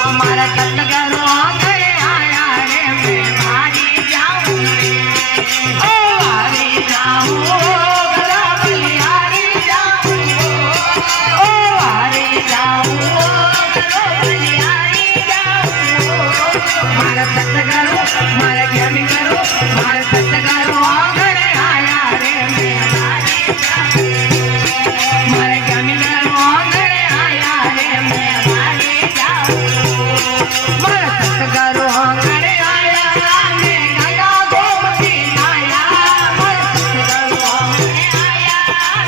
हमारा सतगुरु आंगणे आया रे मैं वारी जाऊं रे ओ वारी जाऊं गला बलिहारी जाऊं ओ वारी जाऊं गला बलिहारी जाऊं हमारा सतगुरु हमारा ज्ञान करो हमारा सतगुरु आंगणे आया रे मैं वारी जाऊं हमारा ज्ञान करो आंगणे आया रे मैं वारी जाऊं हमारा सतगुरु आंगणे आया रे गंगा गोमती आया हमारा सतगुरु आंगणे आया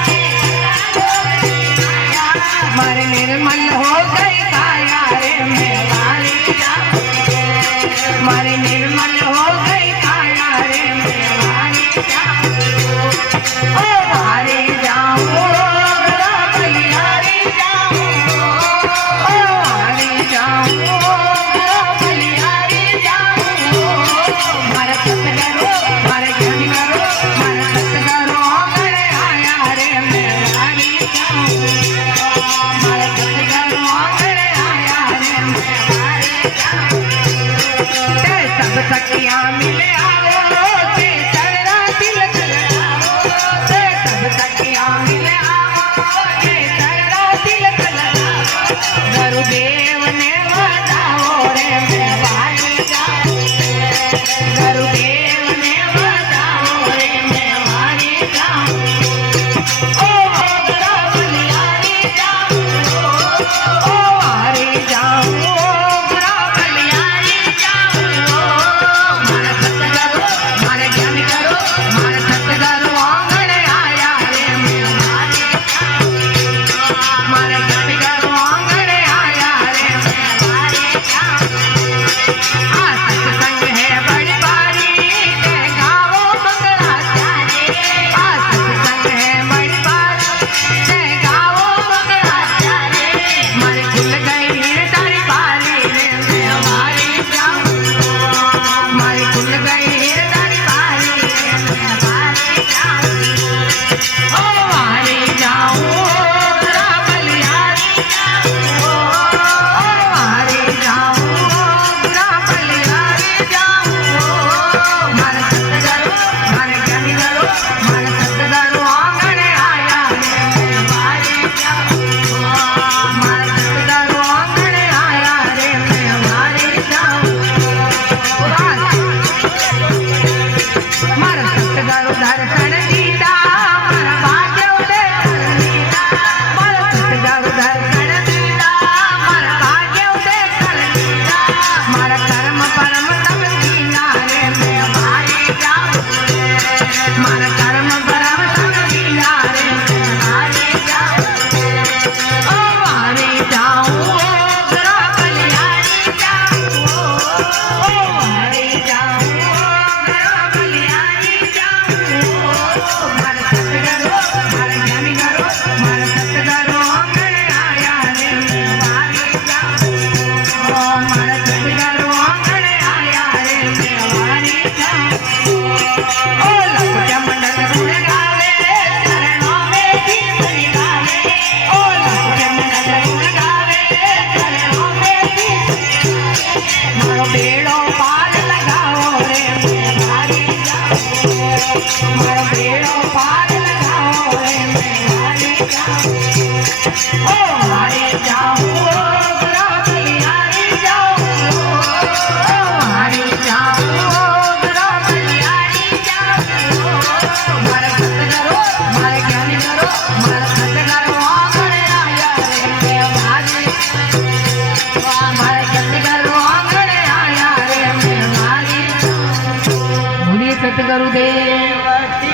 रे गंगा गोमती आया हमारे निर्मल हो गई काया रे मैं वारी जाऊं हमारे निर्मल हो गई काया रे मैं वारी जाऊं ओ वारी जाऊं गला बलिहारी जाऊं ओ वारी जाऊं गला बलिहारी जाऊं हमारा सतगुरु हमारा ज्ञान करो हमारा सतगुरु आंगणे आया रे मैं वारी जाऊं हमारा सतगुरु आंगणे आया रे मैं वारी जाऊं ते सब सखियां मिले आओ ते चढ़ा तिलक लगाओ ते सब सखियां मिले आओ ते चढ़ा तिलक लगाओ गुरुदेव ने बताओ रे मैं वारी जाऊं गुरुदेव ने बताओ रे मैं वारी जाऊं ओ गला बलिहारी जाऊं ओ वारी जाऊं गला बलिहारी जाऊं हमारा सतगुरु हमारा ज्ञान करो हमारा सतगुरु आंगणे आया रे मैं वारी जाऊं हमारा ज्ञान करो आंगणे आया रे मैं वारी जाऊं सत्संग है बड़ी बारी के गाओ मंगलाचारी सत्संग है बड़ी बारी के गाओ मंगलाचारी हमारे खुल गई तारी बारी रे मैं वारी जाऊं हमारी खुल गई तारी बारी रे मैं वारी जाऊं ओ वारी जाऊं गला बलिहारी जाऊं ओ वारी जाऊं गला बलिहारी जाऊं हमारा सतगुरु हमारा ज्ञान करो हमारा सतगुरु आंगणे आया रे मैं वारी जाऊं हमारा सतगुरु आंगणे आया रे मैं वारी जाऊं हमारा सतगुरु दर्शन दीता हमारा भाग्य उदय कर दीता हमारा सतगुरु दर्शन दीता हमारा भाग्य उदय कर दीता हमारा कर्म परम तब दीना रे मैं वारी जाऊं हमारा कर्म परम तब दीना रे मैं वारी जाऊं ओ वारी जाऊं गला बलिहारी जाऊं ओ वारी जाऊं गला बलिहारी जाऊं हमारा सतगुरु हमारा ज्ञान करो हमारा सतगुरु आंगणे आया रे मैं वारी जाऊं हमारा सतगुरु आंगणे आया रे मैं वारी जाऊं ओ लखुट मंडल गुण गावे चरणों में कीर्तन गावे ओ लखुट मंडल गुण गावे चरणों में कीर्तन मारो बेड़ो पार लगाओ रे मैं वारी जाऊं मारो बेड़ो पार लगाओ रे मैं वारी जाऊं ओ वारी जाऊं गला बलिहारी जाऊं ओ वारी जाऊं गला बलिहारी जाऊं हमारा सतगुरु हमारा ज्ञान करो हमारा सतगुरु आंगणे आया रे मैं वारी हमारा सतगुरु आंगणे आया रे मैं वारी बोलिए सतगुरुदेव की